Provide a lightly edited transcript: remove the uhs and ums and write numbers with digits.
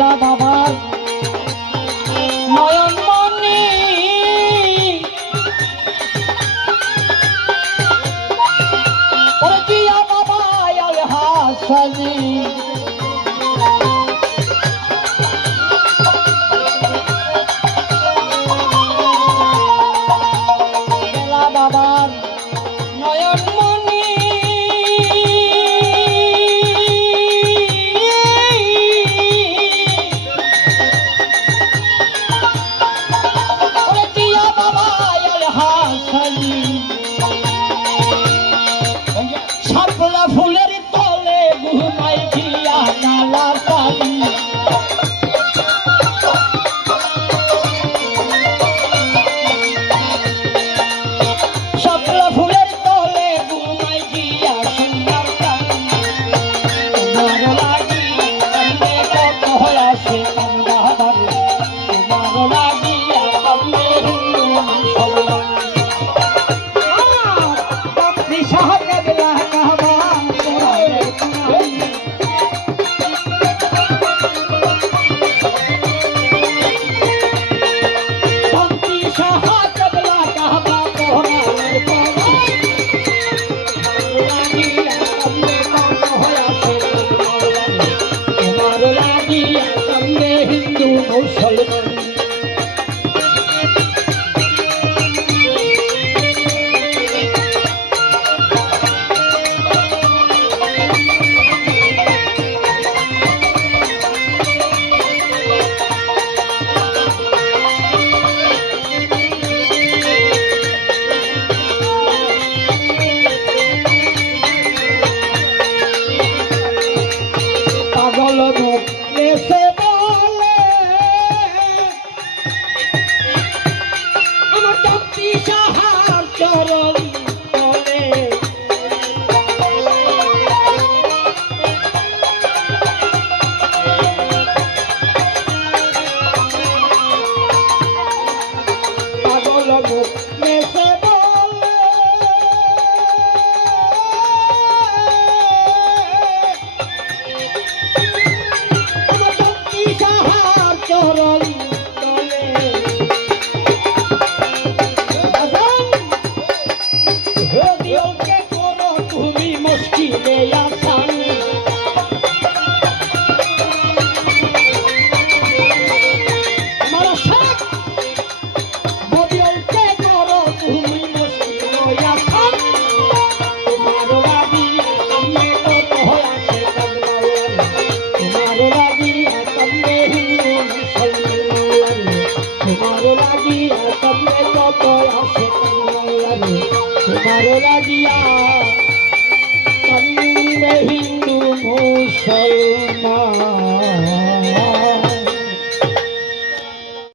বেলা বাবার নয়ন মনি ওরে জিয়া বাবা আল হাসানি বেলা বাবার নয়ন মনি শাপলা ফুলের তলে ঘুমাই দিয়া নালা পানি শাপলা ফুলের তলে ঘুমাই দিয়া সুন্দর প্রাণী তোমার লাগি কান্দে কত হয়াছে কান্দা বারে তোমার লাগিয়া কান্দে হিন্দু মুসলমান হিন্দু মুসলমান পাগল মুখ এসে বলে আমার জাতি সাহার চরণ তলে পাগল মুখ এসে বলে চরণ তলে হৃদয়কে করো তুমি মুশকিলে আসানি আমার শেখ হৃদয়কে করো তুমি মুশকিলে আসানি তোমার লাগি আমি কত হয়াছে কান্দাওয়ালা তোমার লাগি কান্দে হিন্দু মুসলমান তোমার লাগিয়া কান্দে কত আছে কান্দাওয়ালা তোমার লাগিয়া কান্দে হিন্দু মুসলমান।